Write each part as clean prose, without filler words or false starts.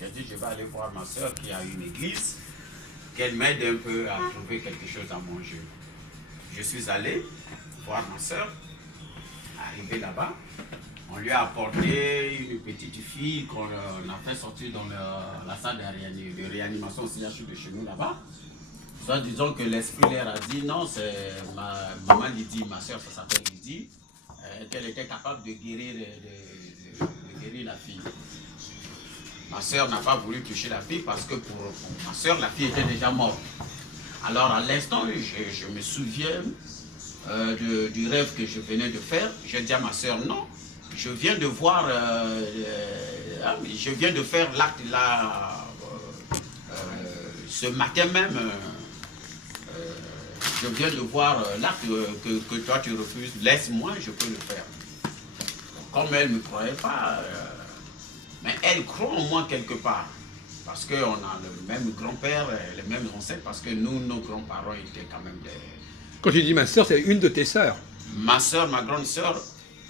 J'ai dit, je vais aller voir ma soeur qui a une église, qu'elle m'aide un peu à trouver quelque chose à manger. Je suis allé voir ma soeur, arrivé là-bas. On lui a apporté une petite fille qu'on a fait sortir dans la salle de réanimation au CHU de chez nous là-bas. Soit disons que l'esprit leur a dit, non, c'est ma maman Lydie, ma soeur, ça s'appelle Lydie, qu'elle était capable de guérir, de guérir la fille. Ma soeur n'a pas voulu toucher la fille parce que pour ma soeur, la fille était déjà morte. Alors à l'instant, je me souviens du rêve que je venais de faire. J'ai dit à ma soeur, non, je viens de voir, je viens de faire l'acte là, ce matin même. Je viens de voir l'acte que toi tu refuses, laisse-moi, je peux le faire. Comme elle ne me croyait pas, mais elle croit en moi quelque part. Parce qu'on a le même grand-père, les mêmes ancêtres, parce que nous, nos grands-parents étaient quand même des... Quand tu dis ma sœur, c'est une de tes sœurs. Ma sœur, ma grande sœur,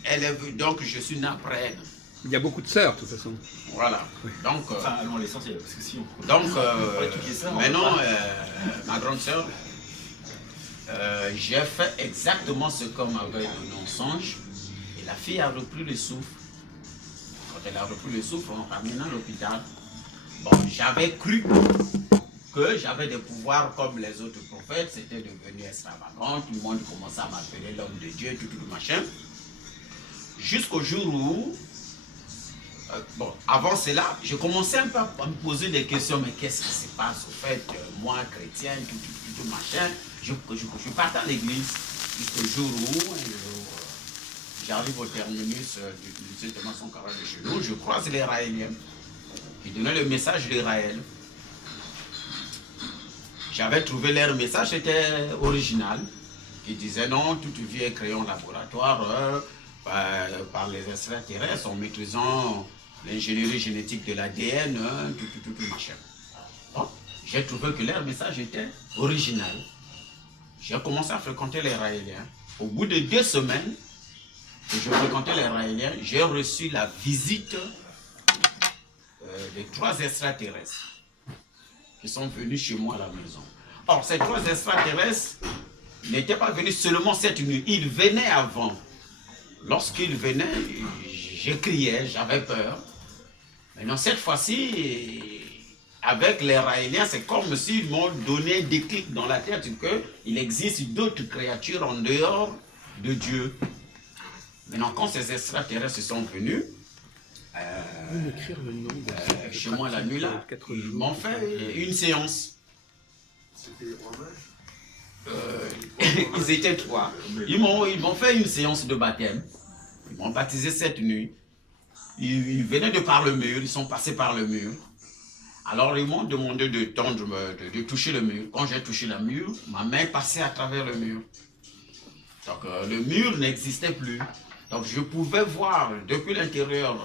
elle est venue, donc je suis né après elle. Il y a beaucoup de sœurs, de toute façon. Voilà. Oui. Donc, enfin, allons à l'essentiel, parce que si on... Donc, sœurs, maintenant, ma grande sœur, j'ai fait exactement ce qu'on m'avait donné en songe. Et la fille a repris le souffle. Quand elle a repris le souffle, on l'a ramenée à l'hôpital. Bon, j'avais cru que j'avais des pouvoirs comme les autres prophètes. C'était devenu extravagant. Tout le monde commençait à m'appeler l'homme de Dieu, tout le machin. Jusqu'au jour où, bon, avant cela, je commençais un peu à me poser des questions. Mais qu'est-ce qui se passe au fait, moi, chrétien, tout machin, je partais à l'église jusqu'au jour où j'arrive au terminus du lycée de Masson Carré de chez nous. Je croise les Raéliens qui donnaient le message de Raël. J'avais trouvé leur message, c'était original, qui disait non, toute vie est créée en laboratoire par les extraterrestres en maîtrisant l'ingénierie génétique de l'ADN, tout machin. Bon, j'ai trouvé que leur message était original. J'ai commencé à fréquenter les Raéliens. Au bout de 2 semaines que je fréquentais les Raéliens, j'ai reçu la visite des 3 extraterrestres qui sont venus chez moi à la maison. Or, ces 3 extraterrestres n'étaient pas venus seulement cette nuit, ils venaient avant. Lorsqu'ils venaient, je criais, j'avais peur. Maintenant, cette fois-ci, avec les Raéliens, c'est comme s'ils m'ont donné des clics dans la tête qu'il existe d'autres créatures en dehors de Dieu. Maintenant, quand ces extraterrestres sont venus, chez moi la nuit là, ils m'ont fait une séance. C'était Ils étaient 3. Ils m'ont fait une séance de baptême. Ils m'ont baptisé cette nuit. Ils venaient de par le mur, ils sont passés par le mur. Alors ils m'ont demandé de toucher le mur. Quand j'ai touché le mur, ma main passait à travers le mur. Donc le mur n'existait plus. Donc je pouvais voir depuis l'intérieur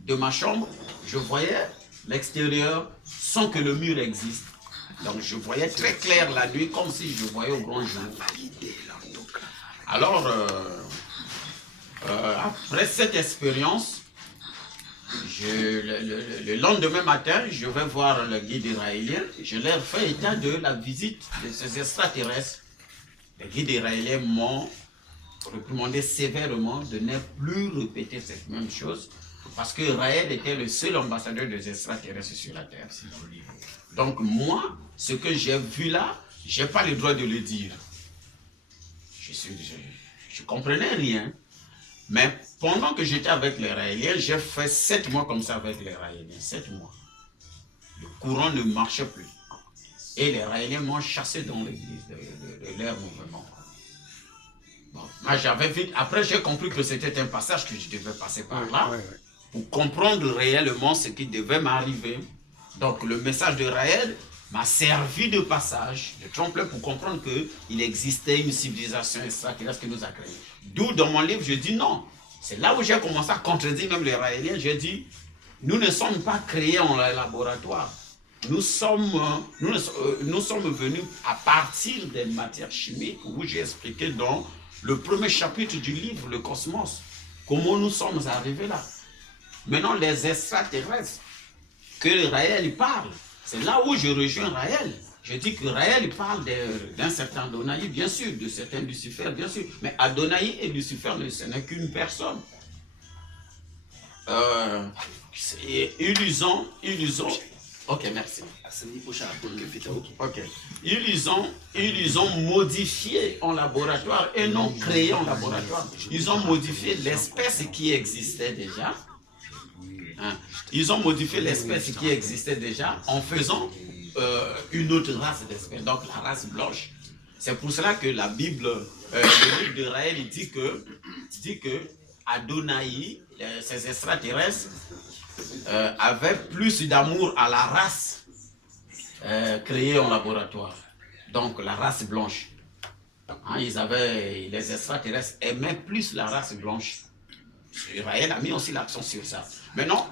de ma chambre, je voyais l'extérieur sans que le mur existe. Donc je voyais très clair la nuit comme si je voyais au grand jour. Alors après cette expérience, le lendemain matin, je vais voir le guide israélien. Je leur fais état de la visite de ces extraterrestres. Les guides israéliens m'ont recommandé sévèrement de ne plus répéter cette même chose parce que Raël était le seul ambassadeur des extraterrestres sur la terre. Donc moi, ce que j'ai vu là, je n'ai pas le droit de le dire. Je ne comprenais rien. Mais pendant que j'étais avec les Raéliens, j'ai fait 7 mois comme ça avec les Raéliens. 7 mois. Le courant ne marchait plus. Et les Raéliens m'ont chassé dans l'église de leur mouvement. Bon, moi j'avais vite. Après j'ai compris que c'était un passage que je devais passer par là pour comprendre réellement ce qui devait m'arriver. Donc le message de Raël m'a servi de passage, de tremplin pour comprendre qu'il existait une civilisation extraterrestre qui nous a créés. D'où dans mon livre je dis non. C'est là où j'ai commencé à contredire même les Raéliens. J'ai dit, nous ne sommes pas créés en laboratoire. Nous sommes venus à partir des matières chimiques où j'ai expliqué dans le premier chapitre du livre, le Cosmos, comment nous sommes arrivés là. Maintenant, les extraterrestres que Raël parle. C'est là où je rejoins Raël. Je dis que Raël parle d'un certain Adonai, bien sûr, de certain Lucifer, bien sûr. Mais Adonai et Lucifer, ce n'est qu'une personne. Ils ont... Ok, merci. À samedi prochain, pour le café Tao. Ok. Ils ont modifié en laboratoire et non créé en laboratoire. Ils ont modifié l'espèce qui existait déjà. Hein. Ils ont modifié l'espèce qui existait déjà en faisant une autre race d'espèces, donc la race blanche. C'est pour cela que la Bible, le livre de Raël, il dit que Adonai, ces extraterrestres, avaient plus d'amour à la race créée en laboratoire, donc la race blanche. Hein, les extraterrestres aimaient plus la race blanche. Raël a mis aussi l'accent sur ça. Maintenant,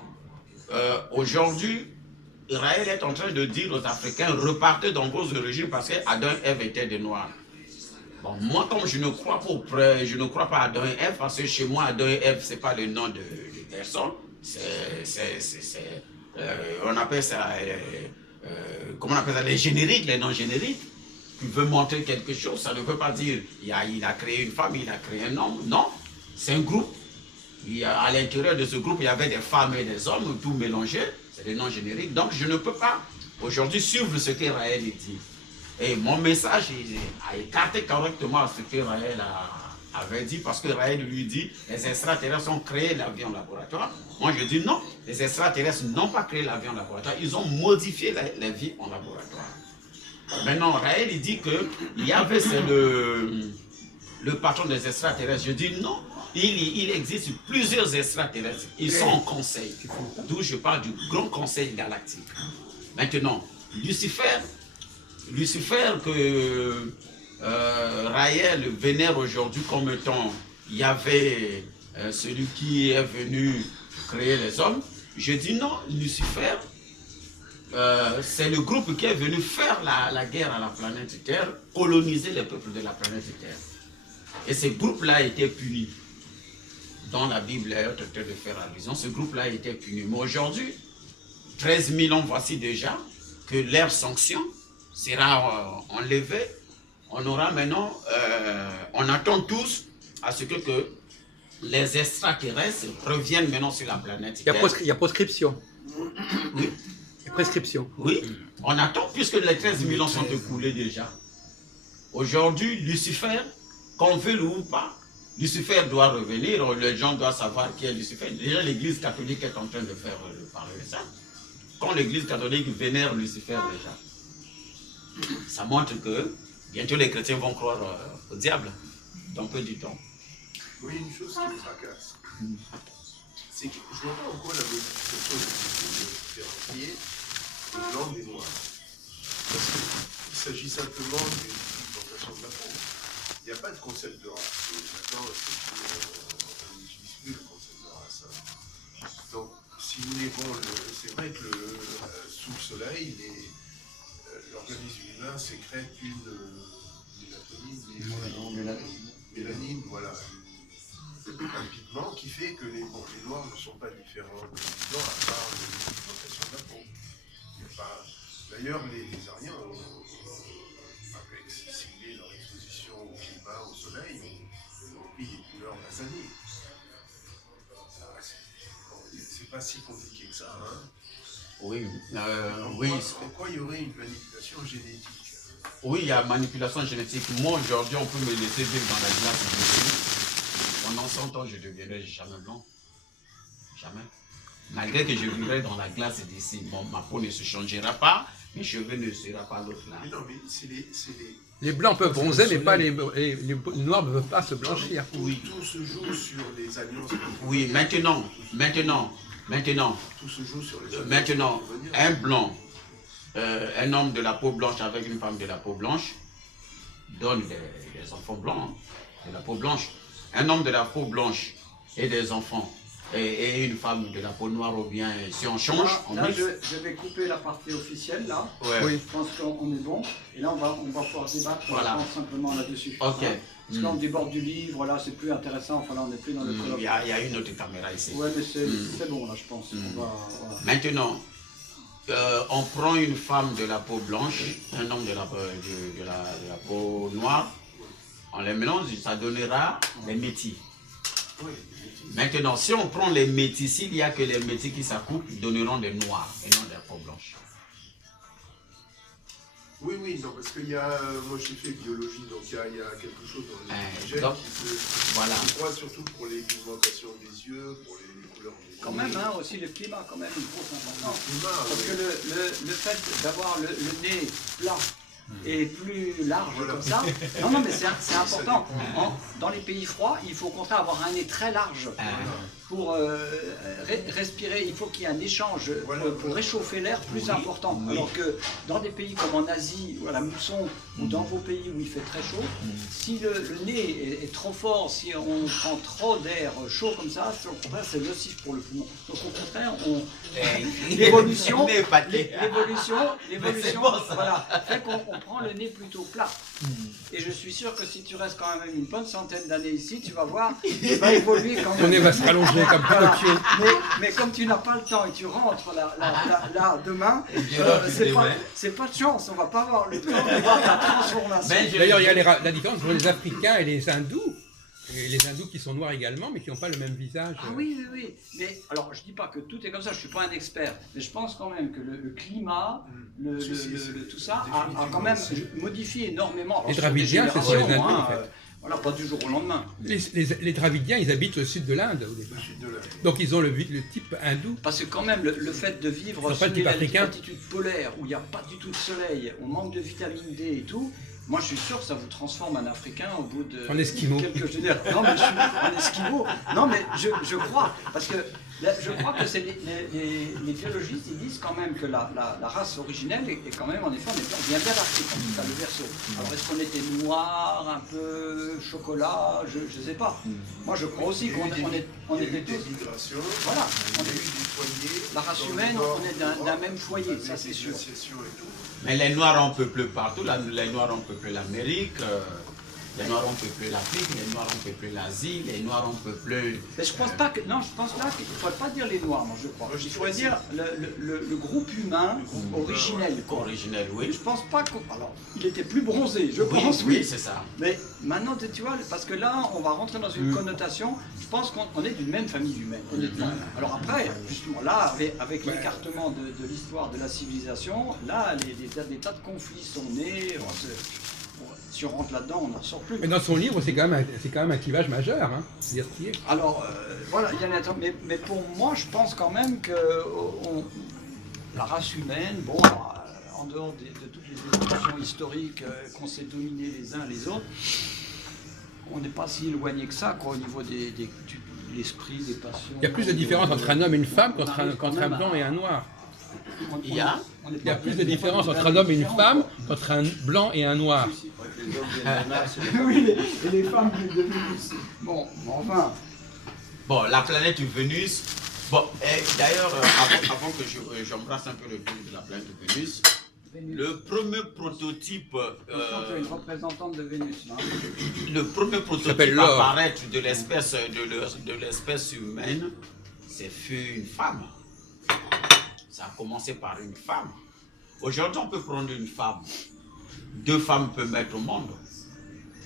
aujourd'hui, Raël est en train de dire aux Africains, repartez dans vos origines parce qu'Adam et Ève étaient des Noirs. Bon, moi, comme je ne crois pas à Adam et Ève, parce que chez moi, Adam et Ève, ce n'est pas le nom de personne. On appelle ça, comment on appelle ça, les génériques, les noms génériques. Tu veux montrer quelque chose, ça ne veut pas dire il a créé une femme, il a créé un homme. Non, c'est un groupe. À l'intérieur de ce groupe, il y avait des femmes et des hommes, tout mélangé. C'est des noms génériques. Donc, je ne peux pas aujourd'hui suivre ce que Raël dit. Et mon message a écarté correctement ce que Raël avait dit, parce que Raël lui dit les extraterrestres ont créé la vie en laboratoire. Moi, je dis non, les extraterrestres n'ont pas créé la vie en laboratoire, ils ont modifié la vie en laboratoire. Maintenant, Raël il dit que Yahvé, c'est le patron des extraterrestres. Je dis non. Il existe plusieurs extraterrestres. Ils sont en conseil. D'où je parle du grand conseil galactique. Maintenant, Lucifer que Raël vénère aujourd'hui comme étant Yahvé, celui qui est venu créer les hommes. Je dis non, Lucifer, c'est le groupe qui est venu faire la guerre à la planète Terre, coloniser les peuples de la planète Terre. Et ce groupe-là a été puni. Dans la Bible est en train de faire allusion, ce groupe-là a été puni. Mais aujourd'hui, 13 000 ans voici déjà que leur sanction sera enlevée. On aura maintenant, on attend tous à ce que les extraterrestres reviennent maintenant sur la planète. Il y a prescription. Oui. Il y a prescription. Oui, on attend puisque les 13 000 ans sont écoulés déjà. Aujourd'hui, Lucifer, qu'on veut ou pas, Lucifer doit revenir, les gens doivent savoir qui est Lucifer. Déjà, l'Église catholique est en train de faire parler de ça. Quand l'Église catholique vénère Lucifer déjà, ça montre que bientôt les chrétiens vont croire au diable dans peu du temps. Oui, une chose qui me tracasse, c'est que je vois pas en quoi la modification de différencier le blanc des noirs. Parce qu'il s'agit simplement d'une pigmentation de la peau. Il n'y a pas de concept de race. Maintenant, on n'utilise plus le concept de race. Hein. Donc, si nous négons, c'est vrai que sous le soleil, l'organisme humain sécrète une mélanine, voilà, un pigment qui fait que les noirs ne sont pas différents de blancs à part la pigmentation de la peau. D'ailleurs, les Aryens avec ciblé leur exposition au climat, au soleil, ont pris des couleurs basanées. C'est pas si compliqué que ça, hein. Oui, Pourquoi il y aurait une manipulation génétique? Oui, il y a manipulation génétique. Moi, aujourd'hui, on peut me laisser vivre dans la glace d'ici. Pendant 100 ans, je ne deviendrai jamais blanc. Jamais. Malgré que je vivrai dans la glace d'ici, ma peau ne se changera pas, mes cheveux ne seront pas l'autre là. Mais non, mais c'est Les blancs peuvent bronzer, mais pas les noirs ne peuvent pas se blanchir. Oui. Tout se joue sur les alliances. Oui, maintenant. Tout se joue sur les alliances. Maintenant, un blanc, un homme de la peau blanche avec une femme de la peau blanche donne des enfants blancs, hein, de la peau blanche. Un homme de la peau blanche et des enfants et une femme de la peau noire, ou bien si on change, on là, mixe. je vais couper la partie officielle là. Ouais. Oui. Je pense qu'on est bon. Et là, on va pouvoir débattre Voilà. simplement là-dessus. Ok. Hein. Parce qu'on déborde du livre, là, c'est plus intéressant. Enfin, là, on n'est plus dans le Il y a une autre caméra ici. Ouais, mais c'est bon, là, je pense. On va, voilà. Maintenant, On prend une femme de la peau blanche, un homme de la peau noire, on les mélange, ça donnera les métis. Maintenant, si on prend les métis, s'il n'y a que les métis qui s'accouplent, ils donneront des noirs et non des peaux blanches. Oui, oui, non, parce qu'il y a, moi j'ai fait biologie, donc il y a quelque chose dans les gènes donc, qui se... voilà. Je crois surtout pour les pigmentations des yeux, pour les couleurs des Quand même, hein, aussi le climat, quand même, une grosse importance. climat, Parce oui. que le fait d'avoir le nez plat et plus large Voilà. comme ça, non, mais c'est important. Dans les pays froids, il faut au contraire avoir un nez très large pour respirer. Il faut qu'il y ait un échange pour réchauffer l'air plus important. Alors que dans des pays comme en Asie, ou à la mousson, ou dans vos pays où il fait très chaud, si le nez est trop fort, si on prend trop d'air chaud comme ça, au contraire, c'est nocif pour le poumon. Donc au contraire, l'évolution, voilà, fait qu'on prend le nez plutôt plat. Et je suis sûr que si tu restes quand même une bonne centaine d'années ici, tu vas voir, il va évoluer quand même. Ton nez va se rallonger comme Pinocchio. Mais comme tu n'as pas le temps et tu rentres là demain, c'est pas de chance, on va pas avoir le temps de voir ta transformation. D'ailleurs, il y a la différence entre les Africains et les Hindous. Et les Hindous qui sont noirs également, mais qui n'ont pas le même visage. Ah oui, oui, oui. Mais alors, je dis pas que tout est comme ça, je suis pas un expert, mais je pense quand même que le climat, tout ça a quand même modifié énormément. Alors, Les sur des Dravidiens, c'est sur les générations, Hindous, en fait. Voilà, pas du jour au lendemain. Les Dravidiens, ils habitent au sud de l'Inde au départ. Donc ils ont le type hindou. Parce que quand même, le fait de vivre Ils sont pas sous le type des africain. latitudes polaires, où il n'y a pas du tout de soleil, on manque de vitamine D et tout, moi je suis sûr que ça vous transforme en Africain au bout de En esquimau. quelques générations. Non mais je suis en esquimau. Non mais je crois, parce que je crois que c'est les biologistes, ils disent quand même que la race originelle est quand même, en effet, on vient bien d'Afrique, en tout cas, le verso. Alors est-ce qu'on était noir, un peu chocolat, je ne sais pas. Moi je crois aussi qu'on était des tous... migrations, Voilà, il y a eu des foyers. la race dans le humaine, nord, on est d'un même foyer, ça c'est sûr. l'association et tout. Mais les Noirs ont peuplé partout, les Noirs ont peuplé l'Amérique, les Noirs ont peuplé l'Afrique, les Noirs ont peuplé l'Asie, les Noirs ont peuplé... Mais je pense pas que, non, je pense là qu'il ne faudrait pas dire les Noirs, moi je crois. Il faudrait dire le groupe humain originel, quoi. Originel, oui. Je pense pas que, alors, il était plus bronzé, je Oui, pense, oui, c'est ça. Mais maintenant, tu vois, parce que là, on va rentrer dans une connotation, je pense qu'on est d'une même famille humaine, honnêtement. Alors après, justement, là, avec l'écartement de l'histoire de la civilisation, là, des tas de conflits sont nés. Si on rentre là-dedans, on n'en sort plus. Mais dans son livre, c'est quand même un clivage majeur. Hein. C'est-à-dire qu'il est- Alors, voilà, il y en a, mais pour moi, je pense quand même que la race humaine, bon, en dehors de toutes les évolutions historiques qu'on s'est dominés les uns les autres, on n'est pas si éloigné que ça, quoi, au niveau de l'esprit, des passions. Il y a plus de différence entre un homme et une femme qu'entre un blanc et un noir. Il y a Il y a plus de différence entre un homme et une femme qu'entre un blanc et un noir. Les hommes viennent de Mars, Oui, et les femmes viennent de Vénus. Bon, enfin. Bon, la planète Vénus. Bon, d'ailleurs, avant que j'embrasse un peu le tour de la planète Vénus, le premier prototype. Tu as une représentante de Vénus, là. Le premier prototype à l'or. apparaître de l'espèce humaine, fut une femme. Ça a commencé par une femme. Aujourd'hui, on peut prendre une femme. 2 femmes peuvent mettre au monde.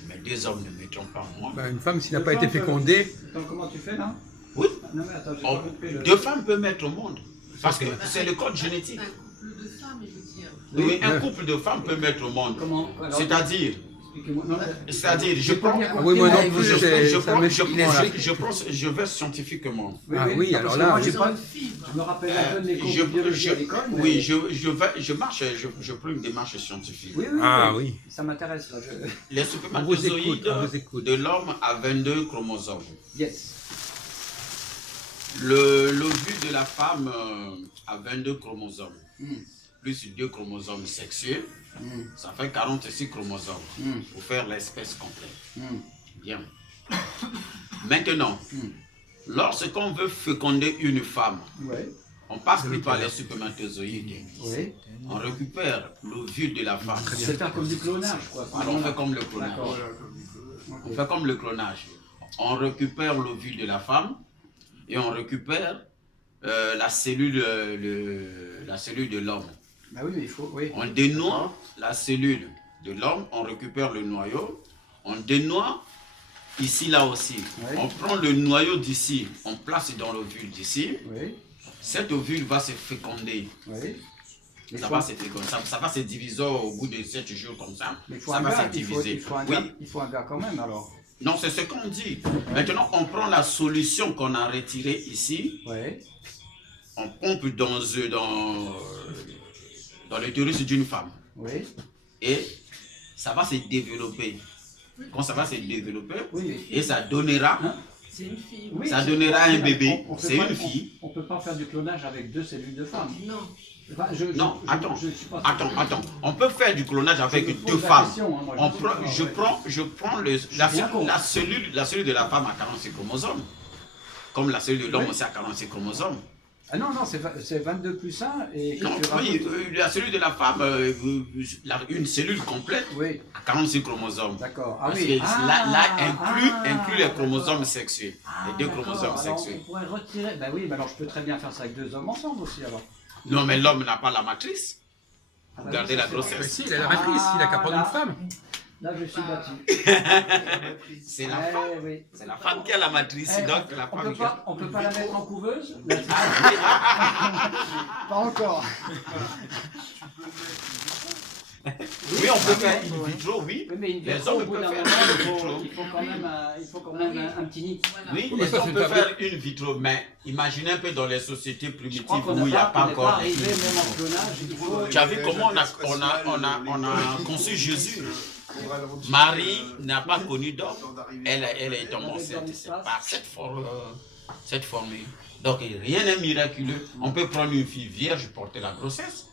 Mais 2 hommes ne mettront pas au monde. Ben, une femme, s'il n'a pas été fécondée, Attends, comment tu fais là? Oui. Non mais attends, j'ai pas compris le... 2 femmes peuvent mettre au monde. Parce que c'est le code génétique. Un couple de femmes, je veux dire. Oui, un couple de femmes peut mettre au monde. Comment? Alors, C'est-à-dire, expliquez-moi. Non, je prends... ah oui, moi non plus, Je vais scientifiquement. Ah oui, alors parce que là, moi, j'ai Ils ont pas... une fibre. Je me rappelle un peu de mes cours Je- de biologie je- à l'école. mais- Oui, je marche, je prends une démarche scientifique. Oui, oui, Ah oui. oui. Ça m'intéresse là. Les On vous écoute, spermatozoïdes on vous écoute. de l'homme a 22 chromosomes. Yes. L'ovule de la femme a 22 chromosomes. Mm. Plus 2 chromosomes sexuels, Mm. ça fait 46 chromosomes Mm. pour faire l'espèce complète. Mm. Bien. Maintenant, lorsqu'on veut féconder une femme, Ouais. on passe plus par les spermatozoïdes. Oui. On récupère l'ovule de la femme. C'est faire comme du clonage, quoi. Alors on fait comme le clonage. D'accord. On fait comme le clonage. On récupère l'ovule de la femme et on récupère la cellule de l'homme. Bah oui, mais il faut, oui. On dénoie la cellule de l'homme, on récupère le noyau, on dénoie ici, là aussi. Oui. On prend le noyau d'ici, on place dans l'ovule d'ici. Oui, Cet ovule va se féconder. oui. Il Ça faut- va se féconder. Ça va se diviser au bout de 7 jours comme ça. mais il faut Ça un va gars, se diviser. il faut un Oui. gars, il faut un gars quand même alors. Non, c'est ce qu'on dit. Maintenant, on prend la solution qu'on a retirée ici, Oui, on pompe dans l'utérus d'une femme. oui, Et ça va se développer. Quand ça va se développer, oui. Mais, et ça donnera, hein? C'est une fille. Oui, ça c'est- donnera un oui, mais bébé. on peut C'est pas- une fille. On ne peut pas faire du clonage avec 2 cellules de femme. Non. Enfin, Non, attends, je suis pas attends. On peut faire du clonage Je me avec pose 2 la femmes. question, hein, moi, On sais prend- pas, je ouais. prends bien con. la cellule de la femme à 46 chromosomes. Comme la cellule de l'homme Oui. aussi à 46 chromosomes. Ah non, non, c'est 22 plus 1 et Non, tu oui, rajoutes- la cellule de la femme, une cellule complète Oui, à 46 chromosomes. d'accord. Ah Parce oui. que Ah, inclut les chromosomes d'accord. sexuels. Ah, Les 2 d'accord. chromosomes Alors, sexuels. on pourrait retirer. Ben oui, mais alors je peux très bien faire ça avec 2 hommes ensemble aussi alors. Non, mais l'homme n'a pas la matrice. Ah, Pour bah garder oui, ça, la c'est grossesse. vrai. Mais si, il a la matrice, il a qu'à prendre une femme. Là, je suis battu. C'est la femme. Eh oui. C'est la femme qui a la matrice, Eh, donc la on femme peut qui a... pas, on peut pas la mettre en couveuse Pas encore. Oui, on peut faire in vitro, oui. Oui, mais une Les vitro, hommes au bout peuvent d'un faire moment, in il faut vitro. quand même un petit nid. Voilà. Oui, mais les ça, hommes c'est peuvent pas faire in vitro, mais imaginez un peu dans les sociétés Je primitives crois qu'on où il n'y a pas n'est encore... arrivé même en clonage. Il faut... Tu as vu comment on a conçu Jésus. Marie n'a pas connu d'homme. Elle est tombée enceinte. C'est par cette formule. Donc rien n'est miraculeux. On peut prendre une fille vierge et porter la grossesse.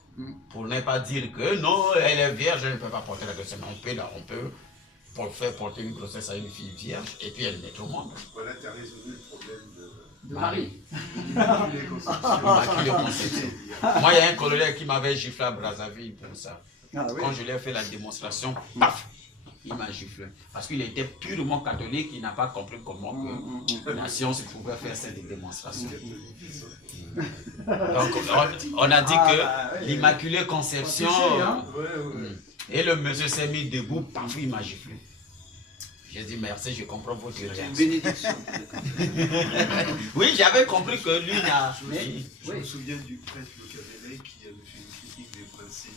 Pour ne pas dire que non, elle est vierge, elle ne peut pas porter la grossesse. Mais on peut faire porter une grossesse à une fille vierge et puis elle naît au monde. Voilà, tu as résolu le problème de De Marie. l'immaculée conception. Immaculée conception. Moi, il y a un colonel qui m'avait giflé à Brazzaville pour ça. Ah oui. Quand je lui ai fait la démonstration, paf, il m'a giflé. Parce qu'il était purement catholique, il n'a pas compris comment que la science pouvait faire cette démonstration. Donc, on a dit que bah, oui. l'Immaculée Conception, Pas touché, hein. et le monsieur s'est mis debout, paf, il m'a giflé. J'ai dit merci, je comprends votre Une réaction. bénédiction. Oui, j'avais compris que lui n'a... Je me souviens du prêtre Lecavellec qui avait fait une critique des principes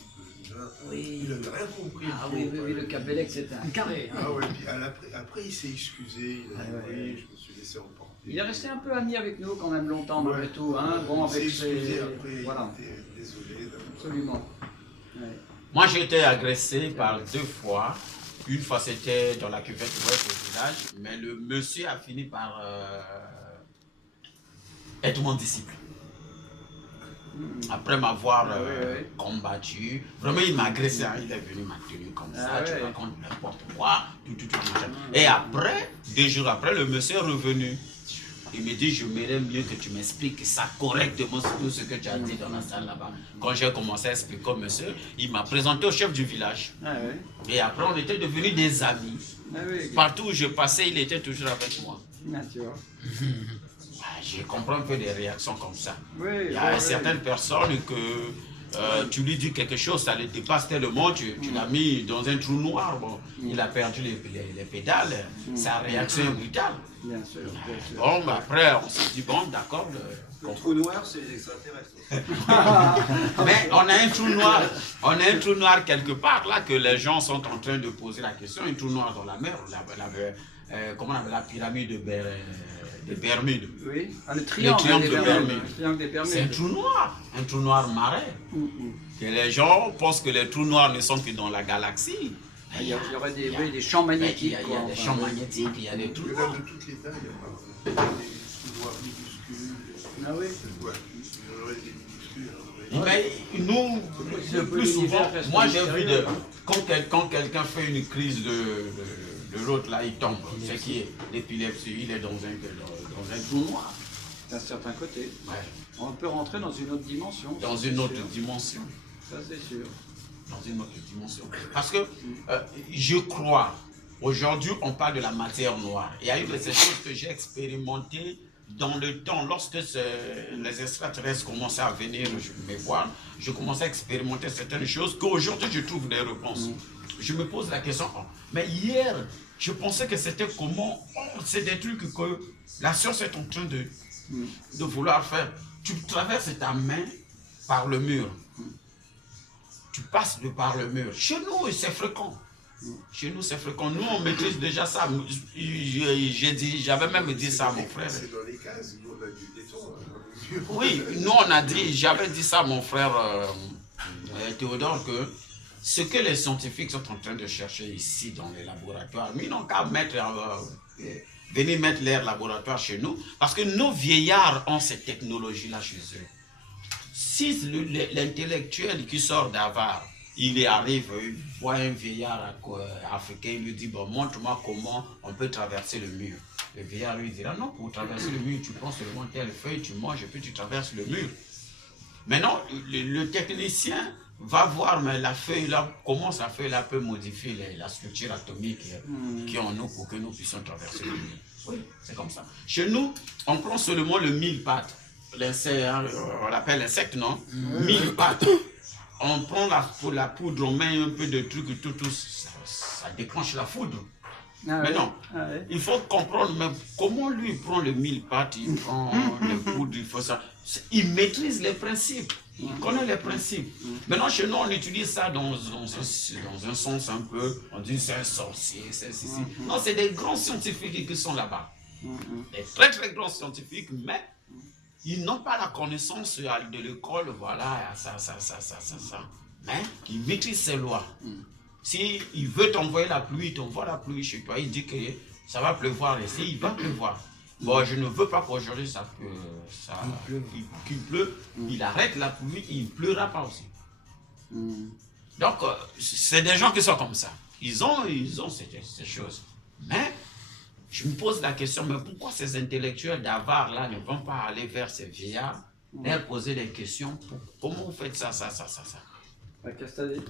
humains. Oui. Il n'avait rien compris. Ah oui, oui, oui, le Capellec, c'était un carré. hein. Ah ouais, puis après il s'est excusé, il a dit Ah ouais. oui, je me suis laissé emporter. Il est resté un peu ami avec nous quand même longtemps, malgré Ouais. tout. Hein. Bon, Il s'est avec excusé ses... après, Voilà, il était désolé. d'avoir- absolument. Ouais. Moi, j'ai été agressé par 2 fois. Une fois, c'était dans la cuvette ouest au village, mais le monsieur a fini par être mon disciple. Après m'avoir ouais. combattu, vraiment il m'a agressé, hein. Il est venu m'a tenu comme ça, Ah tu ouais. racontes n'importe quoi, tout, machin. Et après, 2 jours après, le monsieur est revenu. Il me dit, je m'aimerais mieux que tu m'expliques ça correctement sur tout ce que tu as dit dans la salle là-bas. Quand j'ai commencé à expliquer au monsieur, il m'a présenté au chef du village. Ah oui. Et après, on était devenus des amis. Ah oui. Partout où je passais, il était toujours avec moi. Ah, tu vois. Je comprends un peu des réactions comme ça. Oui, Il y a certaines personnes que tu lui dis quelque chose, ça le dépasse tellement, tu l'as mis dans un trou noir, bon, il a perdu les pédales, sa réaction est brutale. Bien sûr, bien sûr. Bon, bah, après, on s'est dit, bon, d'accord. Le trou noir, c'est les extraterrestres. Mais on a un trou noir quelque part là que les gens sont en train de poser la question, un trou noir dans la mer, comment on appelle la pyramide de Bermude. Oui, ah, le triangle triangle de des Bermude. Bermudes. Le triangle des C'est un Bermudes. trou noir marin. Que les gens pensent que les trous noirs ne sont que dans la galaxie. Il y aurait des champs Mais il magnétiques. y a quoi, des enfin, champs oui. magnétiques, il y a des trous Il y en a noirs. de toutes les tailles, il y a pas des trous noirs minuscules. Ah oui. Ouais, il y en aurait des minuscules. hein, Mais nous, le plus souvent, reste moi j'ai vu mystérieux. quand quelqu'un fait une crise de l'autre là, il tombe. C'est qui est l'épilepsie, il est dans un trou noir. D'un certain côté. Ouais. On peut rentrer dans une autre dimension. Dans ça, une c'est autre sûr. dimension. Ça, c'est sûr. Dans une autre dimension. Parce que je crois, aujourd'hui on parle de la matière noire. Il y a une de ces choses que j'ai expérimentées dans le temps, lorsque les extraterrestres commençaient à venir me voir, je commençais à expérimenter certaines choses qu'aujourd'hui je trouve des réponses. Je me pose la question, mais hier, je pensais que c'était comment, c'est des trucs que la science est en train de vouloir faire. Tu traverses ta main par le mur. Tu passes par le mur. Chez nous, c'est fréquent. Chez nous, c'est fréquent. Nous, on maîtrise déjà ça. J'avais même dit ça à mon frère. C'est dans les cases, nous on a du béton. Oui, nous on a dit, j'avais dit ça à mon frère Théodore, que ce que les scientifiques sont en train de chercher ici dans les laboratoires, ils n'ont qu'à venir mettre leur laboratoire chez nous, parce que nos vieillards ont cette technologie-là chez eux. Si l'intellectuel qui sort d'Avar, il arrive, il voit un vieillard africain, il lui dit, bon, montre-moi comment on peut traverser le mur. Le vieillard lui dira, non, pour traverser le mur, tu prends seulement telle feuille, tu manges et puis tu traverses le mur. Maintenant, le technicien va voir, mais la feuille-là, comment sa feuille-là peut modifier la structure atomique qui est en nous pour que nous puissions traverser le mur. Oui, c'est comme ça. Chez nous, on prend seulement le mille-pattes. On l'appelle l'insecte, non? Mille-pattes. On prend la poudre, on met un peu de trucs, tout, ça déclenche la foudre. Mais non, il faut comprendre, mais comment lui il prend le mille-pattes, il prend les poudres, il faut ça. Il maîtrise les principes, il connaît les principes. Maintenant, chez nous, on utilise ça dans un sens un peu, on dit c'est un sorcier, c'est ceci. Non, c'est des grands scientifiques qui sont là-bas. Des très très grands scientifiques, mais ils n'ont pas la connaissance de l'école, voilà, ça. Mais ils maîtrisent ces lois. S'il veut t'envoyer la pluie, il t'envoie la pluie chez toi. Il dit que ça va pleuvoir ici, il va pleuvoir. Bon, je ne veux pas qu'aujourd'hui qu'il pleuve. Il arrête la pluie, il ne pleura pas aussi. Donc, c'est des gens qui sont comme ça. Ils ont ces choses. Mais, je me pose la question, mais pourquoi ces intellectuels d'Avar-là ne vont pas aller vers ces vieillards et leur poser des questions comment vous faites ça?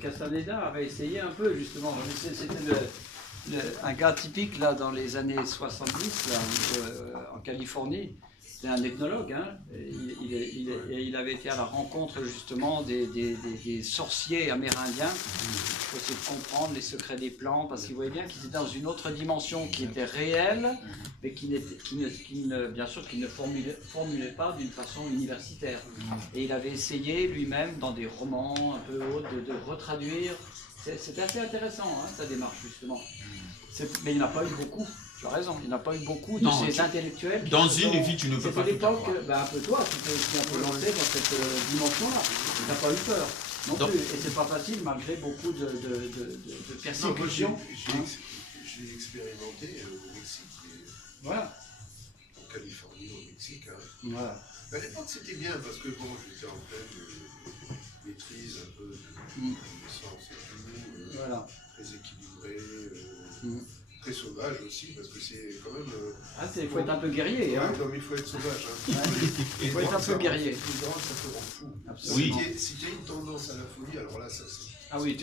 Castaneda avait essayé un peu, justement. C'était un gars typique là, dans les années 70 là, en Californie. C'était un ethnologue. Hein. Il avait été à la rencontre justement des sorciers amérindiens pour essayer de comprendre les secrets des plantes, parce qu'il voyait bien qu'ils étaient dans une autre dimension qui était réelle, mais bien sûr qui ne formulait pas d'une façon universitaire. Et il avait essayé lui-même, dans des romans un peu hauts, de retraduire. C'était assez intéressant, hein, sa démarche, justement. Mais il n'y en a pas eu beaucoup. Tu as raison, il n'y en a pas eu beaucoup de ces intellectuels. Dans une vie, tu ne peux pas tout avoir. C'était l'époque, un peu toi, tu t'es aussi un peu lancé dans cette dimension-là. Tu n'as pas eu peur non plus. Et c'est pas facile, malgré beaucoup de persécutions. J'ai expérimenté au Mexique. Voilà. En Californie, au Mexique. Hein. Voilà. Mais à l'époque, c'était bien, parce que bon, j'étais en pleine maîtrise un peu de l'essence et tout. Voilà. Très équilibré. Très sauvage aussi, parce que c'est quand même... il faut être un peu guerrier. Hein. Non, mais il faut être sauvage. Hein. Il faut être un peu guerrier. Plus grand, ça te rend fou. Absolument. Si tu as une tendance à la folie, alors là, ça c'est... Ah oui,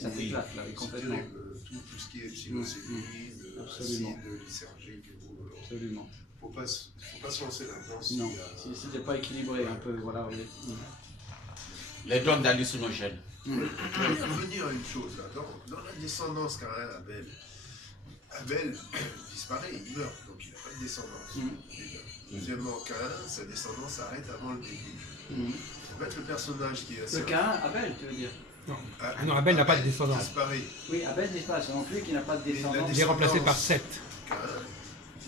ça t'éclate, là, complètement. Tout ce qui est psilocybine, acide lysergique et tout. Absolument. Faut pas se lancer là-dedans. Non, si t'es pas équilibré un peu, voilà. Les drogues hallucinogènes. Je veux revenir à une chose, là. Dans la descendance qu'a Abel disparaît, il meurt, donc il n'a pas de descendance. Deuxièmement, Caïn, sa descendance s'arrête avant le début. En fait, le personnage qui est assez... Le Caïn, Abel, tu veux dire? Non, non, Abel n'a pas de descendance. Disparaît. Oui, Abel disparaît, c'est non plus qui n'a pas de descendance. Il est remplacé par Seth.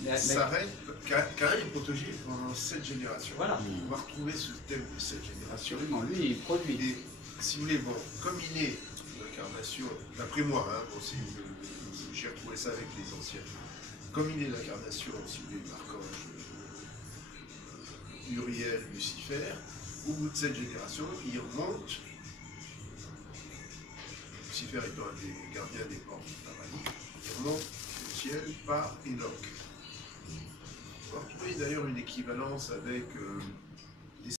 Caïn s'arrête. Caïn est protégé pendant 7 générations. Voilà. On va retrouver ce thème de 7 générations. Absolument, lui, il produit. Et si vous voulez, bon, comme il est l'incarnation, d'après moi, hein, bon, j'ai retrouvé ça avec les anciens. Comme il est l'incarnation, si vous voulez, de l'archange Uriel, Lucifer, au bout de cette génération, il remonte, Lucifer étant un des gardiens des portes du paradis, il remonte au ciel par Enoch. On va retrouver d'ailleurs une équivalence avec